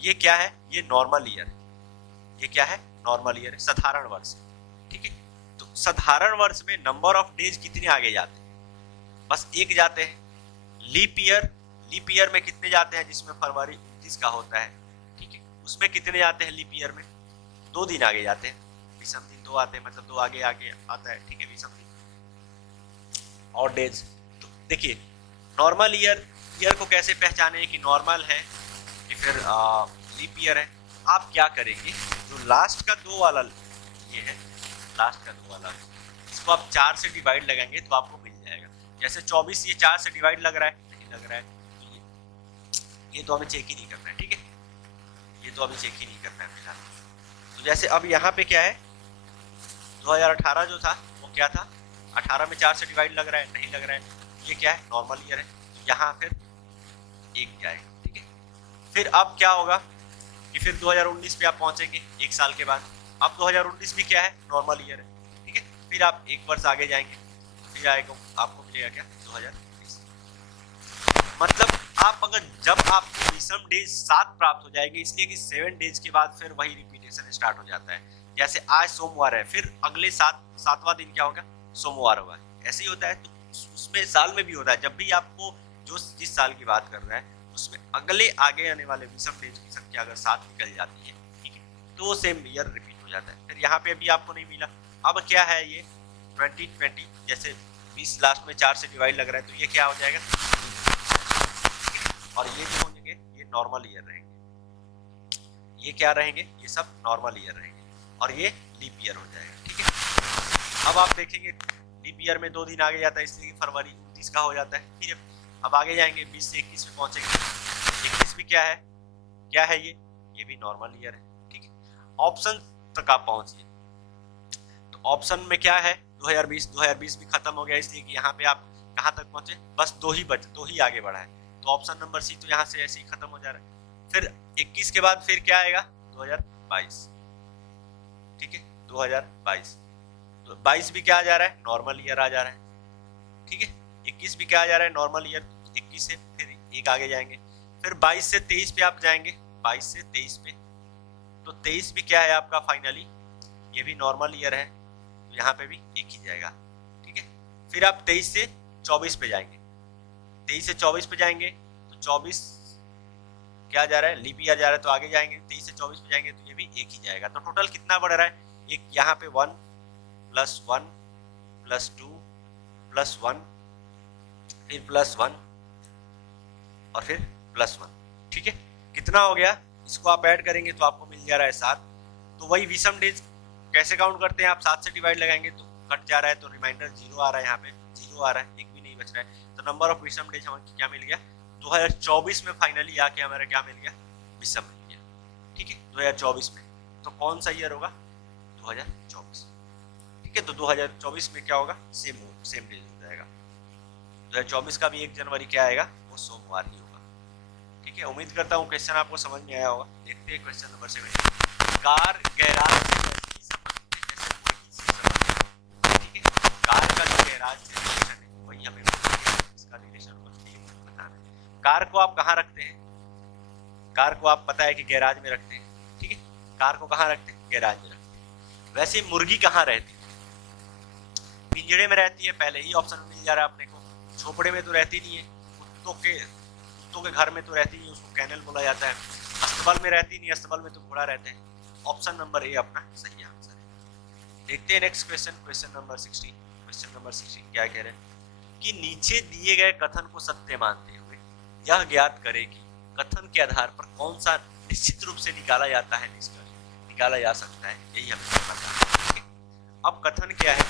ये क्या है, ये नॉर्मल ईयर है, ये क्या है, नॉर्मल ईयर है, साधारण वर्ष, ठीक है। तो साधारण वर्ष में नंबर ऑफ डेज कितने आगे जाते हैं, बस एक जाते हैं। लीप ईयर में कितने जाते हैं, जिसमें फरवरी 29 का होता है, ठीक है, उसमें कितने जाते हैं लीप ईयर में, 2 दिन आगे जाते हैं, विषम दिन 2 आते हैं, मतलब 2 आगे आगे आता है, ठीक है, विषम दिन और डेज। तो देखिए नॉर्मल ईयर को कैसे पहचाने कि नॉर्मल है कि फिर लीप ईयर है। आप क्या करेंगे, जो लास्ट का 2 वाला ये है, लास्ट का 2 वाला इसको आप 4 से डिवाइड लगाएंगे तो आपको मिल जाएगा। जैसे 24 ये 4 से डिवाइड लग रहा है, नहीं लग रहा है, ये तो हमें चेक ही नहीं करना है, ठीक है, ये तो अभी चेक ही नहीं करना है फिलहाल। तो जैसे अब यहाँ पे क्या है, 2018 जो था वो क्या था, 18 में 4 से डिवाइड लग रहा है, नहीं लग रहा है, ये क्या है, नॉर्मल ईयर है, तो यहाँ फिर 1 जाएगा, ठीक है। फिर अब क्या होगा कि फिर 2019 पे आप पहुंचेंगे 1 साल के बाद। अब 2019 भी क्या है, नॉर्मल ईयर है, ठीक है। फिर आप 1 वर्ष आगे जाएंगे, फिर आएगा आपको मिलेगा क्या, 2020। मतलब आप अगर जब आपको विषम डेज 7 प्राप्त हो जाएगी, इसलिए कि 7 डेज के बाद फिर वही रिपीटेशन स्टार्ट हो जाता है। जैसे आज सोमवार है, फिर अगले 7वां दिन क्या होगा, सोमवार होगा, ऐसे ही होता है। तो उसमें साल में भी होता है, जब भी आपको जो जिस साल की बात कर रहा है उसमें अगले आगे आने वाले विषम डेज की संख्या अगर 7 निकल जाती है, ठीक है, तो वो सेम ईयर रिपीट हो जाता है। फिर यहाँ पे अभी आपको नहीं मिला, अब क्या है ये 2020, जैसे 20 लास्ट में 4 से डिवाइड लग रहा है, तो ये क्या हो जाएगा, और ये जो होंगे ये नॉर्मल ईयर रहेंगे, ये क्या रहेंगे, ये सब नॉर्मल ईयर रहेंगे, और ये लीप ईयर हो जाएगा, ठीक है। अब आप देखेंगे लीप ईयर में 2 दिन आगे जाता है, इसलिए फरवरी 29 का हो जाता है। फिर अब आगे जाएंगे 20 से 21 में पहुंचेंगे, 21 भी क्या है ये भी नॉर्मल ईयर है, ठीक है। ऑप्शन तक आप पहुंचिए, तो ऑप्शन में क्या है, 2020 भी खत्म हो गया, इसलिए कि यहाँ पे आप कहाँ तक पहुंचे, बस 2 ही आगे बढ़ा है, तो ऑप्शन नंबर सी तो यहाँ से ऐसे ही खत्म हो जा रहा है। फिर 21 के बाद फिर क्या आएगा, 2022, ठीक है, 2022, तो 22 भी क्या आ जा रहा है, नॉर्मल ईयर आ जा रहा है, ठीक है। 21 भी क्या आ जा रहा है, नॉर्मल ईयर, 21 से फिर एक आगे जाएंगे, फिर 22 से 23 पे आप जाएंगे, 22 से 23 पे, तो 23 भी क्या है आपका फाइनली, ये भी नॉर्मल ईयर है, तो यहाँ पे भी एक ही जाएगा, ठीक है। फिर आप 23 से 24 पे जाएंगे, 23 से 24 पे जाएंगे तो 24 क्या जा रहा है, लीप ईयर जा रहा है, तो आगे जाएंगे 23 से 24 पे जाएंगे तो ये भी एक ही जाएगा। तो टोटल कितना बढ़ रहा है, एक यहाँ पे 1 + 1 + 2 + 1 फिर +1 और फिर +1, ठीक है। कितना हो गया, इसको आप ऐड करेंगे तो आपको मिल जा रहा है 7। तो वही विषम डेज कैसे काउंट करते हैं, आप 7 से डिवाइड लगाएंगे तो कट जा रहा है, तो रिमाइंडर 0 आ रहा है, यहाँ पे 0 आ रहा है, एक भी नहीं बच रहा है। तो नंबर ऑफ विषम डेज हमें क्या मिल गया, 2024 में फाइनली आके हमारा क्या मिल गया, विषम मिल गया, ठीक है, 2024 में। तो कौन सा ईयर होगा, 2024, ठीक है। तो 2024 में क्या होगा, सेम डेज हो जाएगा, 2024 का भी 1 जनवरी क्या आएगा, वो सोमवार ही होगा, ठीक है। उम्मीद करता हूँ क्वेश्चन आपको समझ में आया होगा। देखते हैं क्वेश्चन नंबर 7। कार गैराज ठीक है, कार का जो गैराज से रिलेशन है वही हमें इसका रिलेशन बताना है। कार को आप कहाँ रखते हैं, कार को आप पता है कि गैराज में रखते हैं, ठीक है, कार को कहाँ रखते हैं, गैराज में रखते हैं। वैसे मुर्गी कहाँ रहती है, पिंजड़े में रहती है, पहले ही ऑप्शन मिल जा रहा है अपने को। झोपड़े में तो रहती नहीं है, कुत्तों के घर में तो रहती नहीं है, उसको कैनल बोला जाता है। अस्तबल में रहती नहीं, अस्तबल में तो घोड़ा रहते हैं। ऑप्शन नंबर ए अपना सही आंसर है। देखते हैं next question, question number 16। Question number 16 क्या कह रहे हैं कि नीचे दिए गए कथन को सत्य मानते हुए यह ज्ञात करें कि कथन के आधार पर कौन सा निश्चित रूप से निकाला जाता है, निकाला जा सकता है, यही हमें पता है। अब कथन क्या है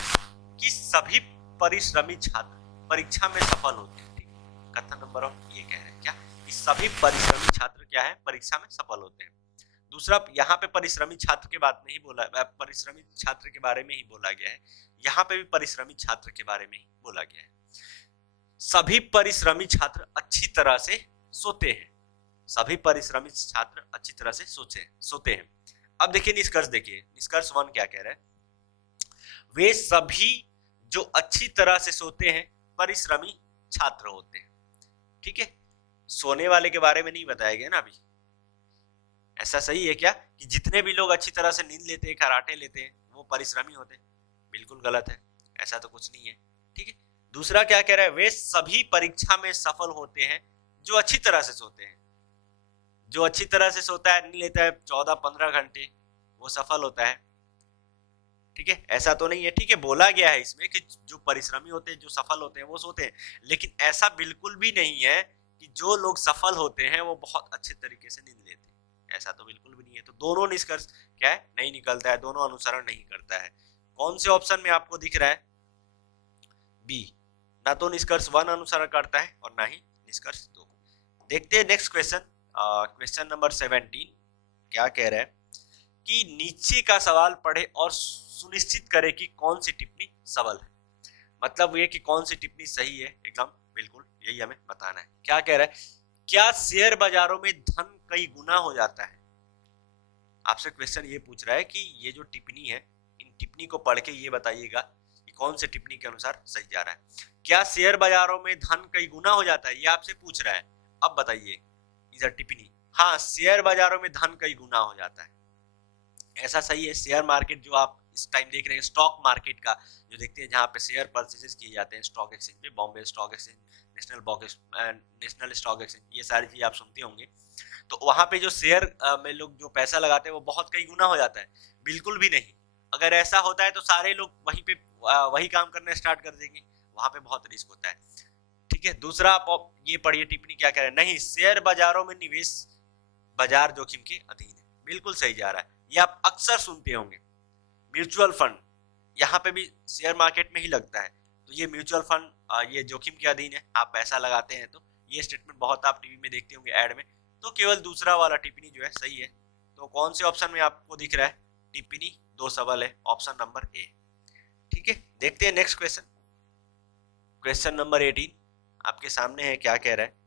कि सभी परिश्रमी छात्र परीक्षा में सफल होते हैं। ठीक, कथन नंबर ये कह रहे हैं क्या कि सभी परिश्रमी छात्र क्या है, परीक्षा में सफल होते हैं। दूसरा, यहाँ पे परिश्रमी छात्र के बात में ही बोला, परिश्रमी छात्र के बारे में ही बोला गया है। यहाँ पे भी परिश्रमी छात्र के बारे में ही बोला गया है। सभी परिश्रमी छात्र अच्छी तरह से सोते हैं। सभी परिश्रमी छात्र अच्छी तरह से सोते हैं। अब देखिए निष्कर्ष, देखिए निष्कर्ष 1 क्या कह रहा है, वे सभी जो अच्छी तरह से सोते हैं परिश्रमी छात्र होते हैं। ठीक है, सोने वाले के बारे में नहीं बताया गया ना अभी। ऐसा सही है क्या कि जितने भी लोग अच्छी तरह से नींद लेते हैं, खराटे लेते हैं, वो परिश्रमी होते हैं? बिल्कुल गलत है, ऐसा तो कुछ नहीं है। ठीक है, दूसरा क्या कह रहा है, वे सभी परीक्षा में सफल होते हैं जो अच्छी तरह से सोते हैं। जो अच्छी तरह से सोता है, नींद लेता है 14-15 घंटे, वो सफल होता है। ठीक है, ऐसा तो नहीं है। ठीक है, बोला गया है इसमें कि जो परिश्रमी होते हैं, जो सफल होते हैं, वो सोते हैं, लेकिन ऐसा बिल्कुल भी नहीं है कि जो लोग सफल होते हैं वो बहुत अच्छे तरीके से नींद लेते हैं। ऐसा तो बिल्कुल भी नहीं है। तो दोनों निष्कर्ष क्या है, नहीं निकलता है, दोनों अनुसरण नहीं करता है। कौन से ऑप्शन में आपको दिख रहा है? बी, ना तो निष्कर्ष 1 अनुसरण करता है और ना ही निष्कर्ष 2। देखते हैं नेक्स्ट क्वेश्चन, क्वेश्चन नंबर 17 क्या कह रहा है कि नीचे का सवाल पढ़े और सुनिश्चित करे कि कौन सी टिप्पणी सबल है। मतलब ये कि कौन सी टिप्पणी सही है, एकदम बिल्कुल यही हमें बताना है। क्या कह रहा है, क्या शेयर बाजारों में धन कई गुना हो जाता है? आपसे क्वेश्चन ये पूछ रहा है कि ये जो टिप्पणी है, इन टिप्पणी को पढ़ के ये बताइएगा कि कौन से टिप्पणी के अनुसार सही जा रहा है। क्या शेयर बाजारों में धन कई गुना हो जाता है, ये आपसे पूछ रहा है। अब बताइए इधर टिप्पणी, हाँ शेयर बाजारों में धन कई गुना हो जाता है, ऐसा सही है। शेयर मार्केट जो आप इस टाइम देख रहे हैं, स्टॉक मार्केट का जो देखते हैं, जहां पे शेयर परचेजेस किए जाते हैं स्टॉक एक्सचेंज पे, Bombay stock exchange, national stock exchange, ये सारी चीजें आप सुनते होंगे। तो वहां पे जो शेयर में लोग जो पैसा लगाते हैं वो बहुत कई गुना हो जाता है? बिल्कुल भी नहीं। अगर ऐसा होता है तो सारे लोग वहीं पे वही काम करना स्टार्ट कर देंगे, वहां पे बहुत रिस्क होता है। ठीक है, दूसरा आप ये पढ़िए टिप्पणी क्या कह रहे हैं, नहीं शेयर बाजारों में निवेश बाजार जोखिम के अधीन है। बिल्कुल सही जा रहा है, ये आप अक्सर सुनते होंगे। म्यूचुअल फंड यहाँ पे भी शेयर मार्केट में ही लगता है, तो ये म्यूचुअल फंड ये जोखिम के अधीन है, आप पैसा लगाते हैं तो ये स्टेटमेंट बहुत आप टीवी में देखते होंगे, ऐड में। तो केवल दूसरा वाला टिप्पणी जो है सही है। तो कौन से ऑप्शन में आपको दिख रहा है टिप्पणी 2 सबल है? Option number A. ठीक है, देखते हैं नेक्स्ट क्वेश्चन, क्वेश्चन नंबर 18 आपके सामने है। क्या कह रहा है,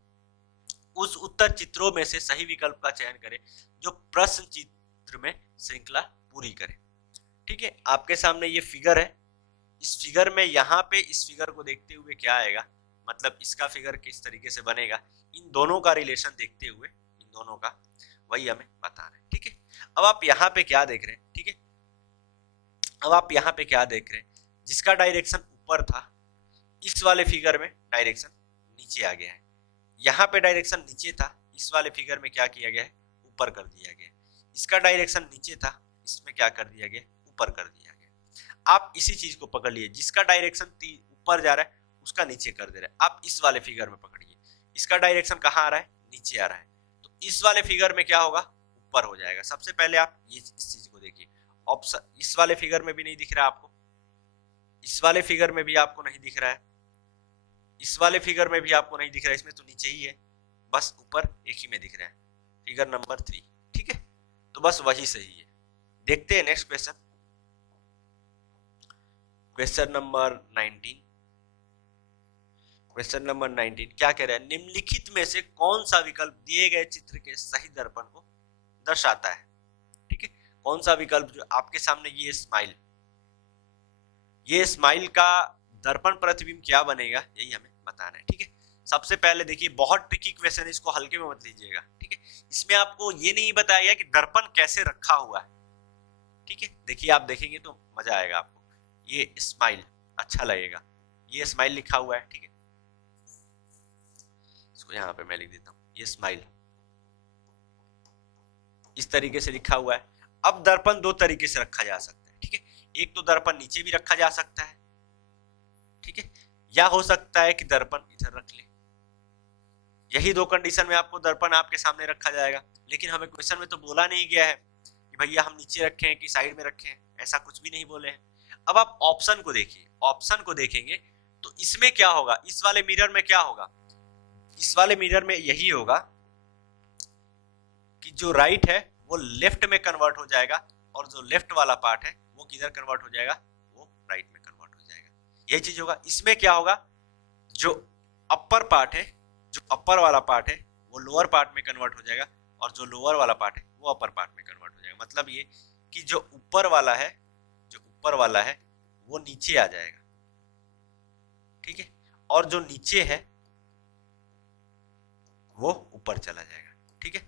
उस उत्तर चित्रों में से सही विकल्प का चयन करें जो प्रश्न चित्र में श्रृंखला पूरी करे। ठीक है, आपके सामने ये फिगर है। इस फिगर में यहाँ पे इस फिगर को देखते हुए क्या आएगा, मतलब इसका फिगर किस तरीके से बनेगा, इन दोनों का रिलेशन देखते हुए, इन दोनों का, वही हमें बताना है। ठीक है, अब आप यहाँ पे क्या देख रहे हैं? ठीक है, अब आप यहाँ पे क्या देख रहे हैं, जिसका डायरेक्शन ऊपर था, इस वाले फिगर में डायरेक्शन नीचे आ गया है। यहाँ पे डायरेक्शन नीचे था, इस वाले फिगर में क्या किया गया है, ऊपर कर दिया गया। इसका डायरेक्शन नीचे था, इसमें क्या कर दिया गया, ऊपर कर दिया गया। आप इसी चीज को पकड़ लिए, जिसका डायरेक्शन ऊपर जा रहा है उसका नीचे कर दे रहा है। आप इस वाले फिगर में पकड़िए, इसका डायरेक्शन कहाँ आ रहा है, नीचे आ रहा है, तो इस वाले फिगर में क्या होगा, ऊपर हो जाएगा। सबसे पहले आप ये इस चीज को देखिए, ऑप्शन इस वाले फिगर में भी नहीं दिख रहा है आपको, इस वाले फिगर में भी आपको नहीं दिख रहा है, इस वाले फिगर में भी आपको नहीं दिख रहा है, इसमें तो नीचे ही है, बस ऊपर एक ही में दिख रहा है, फिगर नंबर 3। ठीक है, तो बस वही सही है। देखते हैं next question, question number 19। Question number 19 क्या कह रहा है, निम्नलिखित में से कौन सा विकल्प दिए गए चित्र के सही दर्पण को दर्शाता है? ठीक है, कौन सा विकल्प, जो आपके सामने ये स्माइल का दर्पण प्रतिबिंब क्या बनेगा, यही हमें बताना है। ठीक है, सबसे पहले देखिए, बहुत ट्रिकी क्वेश्चन है, इसको हल्के में मत लीजिएगा। ठीक है, इसमें आपको ये नहीं बताया गया कि दर्पण कैसे रखा हुआ है। ठीक है, देखिए आप देखेंगे तो मजा आएगा आपको। ये स्माइल अच्छा लगेगा। ये स्माइल लिखा हुआ है, ठीक है, इसको यहाँ पे मैं लिख देता हूँ, ये स्माइल इस तरीके से लिखा हुआ है। अब दर्पण दो तरीके से रखा जा सकता है, ठीक है, एक तो दर्पण नीचे भी रखा जा सकता है, ठीक है, या हो सकता है कि दर्पण इधर रख ले। यही दो कंडीशन में आपको दर्पण आपके सामने रखा जाएगा। लेकिन हमें क्वेश्चन में तो बोला नहीं गया है कि भैया हम नीचे रखे हैं कि साइड में रखे हैं, ऐसा कुछ भी नहीं बोले हैं। अब आप ऑप्शन को देखिए, ऑप्शन को देखेंगे तो इसमें क्या होगा, इस वाले मिरर में क्या होगा, इस वाले मिरर में यही होगा कि जो राइट है वो लेफ्ट में कन्वर्ट हो जाएगा और जो लेफ्ट वाला पार्ट है वो किधर कन्वर्ट हो जाएगा, वो राइट में कन्वर्ट हो जाएगा। यही चीज होगा। इसमें क्या होगा, जो अपर पार्ट है, जो अपर वाला पार्ट है वो लोअर पार्ट में कन्वर्ट हो जाएगा और जो लोअर वाला पार्ट है वो अपर पार्ट में कन्वर्ट हो जाएगा। मतलब ये कि जो ऊपर वाला है, जो ऊपर वाला है वो नीचे आ जाएगा, ठीक है, और जो नीचे है वो ऊपर चला जाएगा, ठीक है।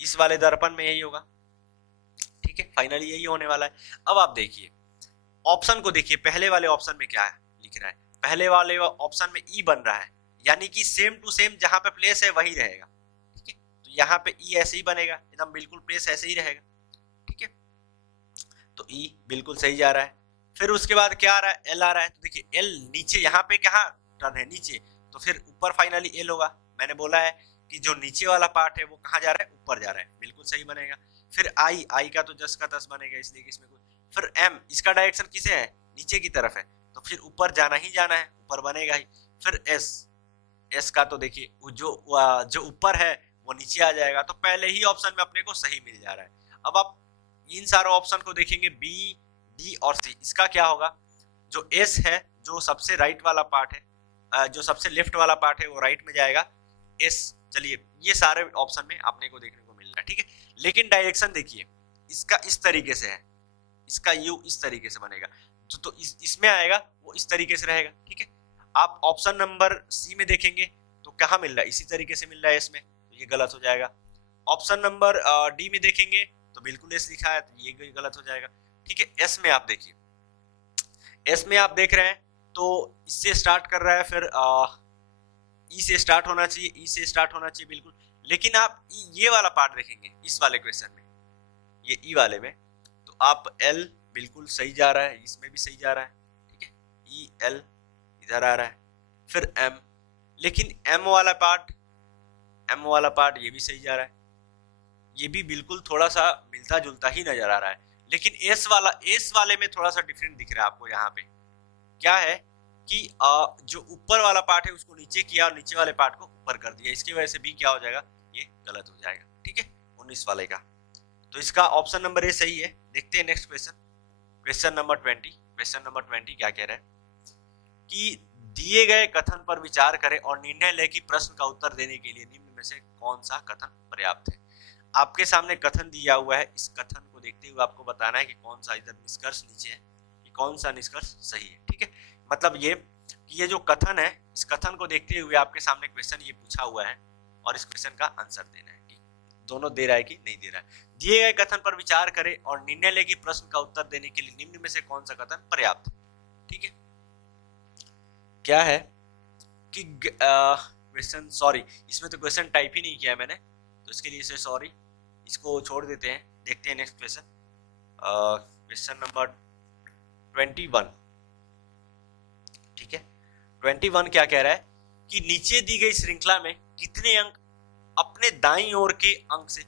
इस वाले दर्पण में यही होगा, ठीक है, फाइनली यही होने वाला है। अब आप देखिए ऑप्शन को देखिए, पहले वाले ऑप्शन में क्या है लिख रहा है, पहले वाले ऑप्शन में ई बन रहा है, यानी कि सेम टू सेम जहां पे प्लेस है वही रहेगा, ठीक है। तो यहाँ पे ई ऐसे ही बनेगा, एकदम बिल्कुल प्लेस ऐसे ही रहेगा, ठीक है। तो ई बिल्कुल सही जा रहा है। फिर उसके बाद क्या आ रहा है, एल आ रहा है। तो देखिए एल नीचे, यहाँ पे कहाँ टर्न है, नीचे, तो फिर ऊपर फाइनली एल होगा। मैंने बोला है कि जो नीचे वाला पार्ट है वो कहाँ जा रहा है, ऊपर जा रहा है, बिल्कुल सही बनेगा। फिर आई, आई का तो जस का तस बनेगा, इसलिए कि इसमें कोई। फिर एम, इसका डायरेक्शन किसे है, नीचे की तरफ है, तो फिर ऊपर जाना ही जाना है, ऊपर बनेगा ही। फिर एस, एस का तो देखिए जो ऊपर है वो नीचे आ जाएगा। तो पहले ही ऑप्शन में अपने को सही मिल जा रहा है। अब आप इन सारे ऑप्शन को देखेंगे, बी, डी और सी, इसका क्या होगा, जो एस है, जो सबसे राइट वाला पार्ट है, जो सबसे लेफ्ट वाला पार्ट है वो राइट में जाएगा, एस। चलिए ये सारे ऑप्शन में आपने को देखने को मिल रहा है, ठीक है। लेकिन डायरेक्शन देखिए, इसका इस तरीके से है, इसका यू इस तरीके से बनेगा, तो इसमें आएगा वो इस तरीके से रहेगा, ठीक है। आप ऑप्शन नंबर सी में देखेंगे तो कहाँ मिल रहा है, इसी तरीके से मिल रहा है इसमें, तो ये गलत हो जाएगा। ऑप्शन नंबर डी में देखेंगे तो बिल्कुल एस लिखा है, तो ये गलत हो जाएगा, ठीक है। एस में आप देखिए, एस में आप देख रहे हैं तो इससे स्टार्ट कर रहा है, फिर ई से स्टार्ट होना चाहिए, ई से स्टार्ट होना चाहिए बिल्कुल। लेकिन आप ये वाला पार्ट देखेंगे इस वाले क्वेश्चन में, ये ई वाले में, तो आप एल बिल्कुल सही जा रहा है, इसमें भी सही जा रहा है, ठीक है, ई एल इधर आ रहा है। फिर एम, लेकिन एम वाला पार्ट ये भी सही जा रहा है, ये भी बिल्कुल थोड़ा सा मिलता जुलता ही नजर आ रहा है। लेकिन एस वाले में थोड़ा सा डिफरेंट दिख रहा है आपको। यहाँ पे क्या है कि जो ऊपर वाला पार्ट है उसको नीचे किया और नीचे वाले पार्ट को ऊपर कर दिया, इसकी वजह से भी क्या हो जाएगा, ये गलत हो जाएगा, ठीक है, 19 वाले का। तो इसका ऑप्शन नंबर ए सही है। देखते हैं next question, question number 20। Question number 20 क्या कह रहा है कि दिए गए कथन पर विचार करें और निर्णय लें कि प्रश्न का उत्तर देने के लिए निम्न में से कौन सा कथन पर्याप्त है। आपके सामने कथन दिया हुआ है, इस कथन को देखते हुए आपको बताना है कि कौन सा इधर निष्कर्ष नीचे है, कि कौन सा निष्कर्ष सही है, ठीक है। मतलब ये कि ये जो कथन है, इस कथन को देखते हुए आपके सामने क्वेश्चन ये पूछा हुआ है और इस क्वेश्चन का आंसर देना है कि दोनों दे रहा है कि नहीं दे रहा है। दिए गए कथन पर विचार करें और निर्णय लें कि प्रश्न का उत्तर देने के लिए निम्न में से कौन सा कथन पर्याप्त है, ठीक है। क्या है कि क्वेश्चन, सॉरी इसमें तो क्वेश्चन टाइप ही नहीं किया मैंने, तो इसके लिए से सॉरी, इसको छोड़ देते हैं। देखते हैं नेक्स्ट क्वेश्चन, क्वेश्चन नंबर 21, ठीक है। 21 क्या कह रहा है कि नीचे दी गई श्रृंखला में कितने अंक अपने दाईं ओर के अंक से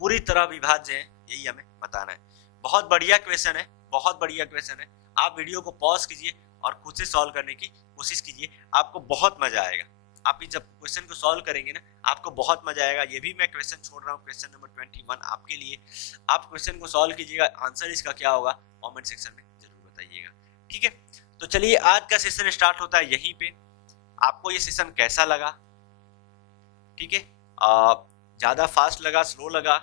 पूरी तरह विभाज्य हैं, यही हमें बताना है। बहुत बढ़िया क्वेश्चन है, बहुत बढ़िया क्वेश्चन है। आप वीडियो को पॉज कीजिए और खुद से सॉल्व करने की कोशिश कीजिए, आपको बहुत मजा आएगा। आप जब क्वेश्चन को सॉल्व करेंगे ना, आपको बहुत मजा आएगा। ये भी मैं क्वेश्चन छोड़ रहा हूँ, क्वेश्चन नंबर 21 आपके लिए। आप क्वेश्चन को सॉल्व कीजिएगा, आंसर इसका क्या होगा कमेंट सेक्शन में जरूर बताइएगा, ठीक है। तो चलिए आज का सेशन स्टार्ट होता है यहीं पे। आपको ये सेशन कैसा लगा, ठीक है, ज्यादा फास्ट लगा, स्लो लगा,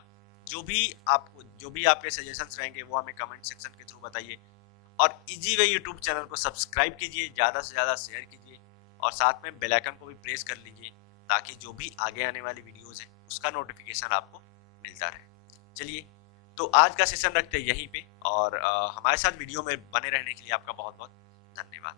जो भी आपके सजेशंस रहेंगे वो हमें कमेंट सेक्शन के थ्रू बताइए। और इजी वे यूट्यूब चैनल को सब्सक्राइब कीजिए, ज़्यादा से ज़्यादा शेयर कीजिए और साथ में बेल आइकन को भी प्रेस कर लीजिए ताकि जो भी आगे आने वाली वीडियोस है उसका नोटिफिकेशन आपको मिलता रहे। चलिए तो आज का सेशन रखते हैं यहीं पे और हमारे साथ वीडियो में बने रहने के लिए आपका बहुत बहुत धन्यवाद।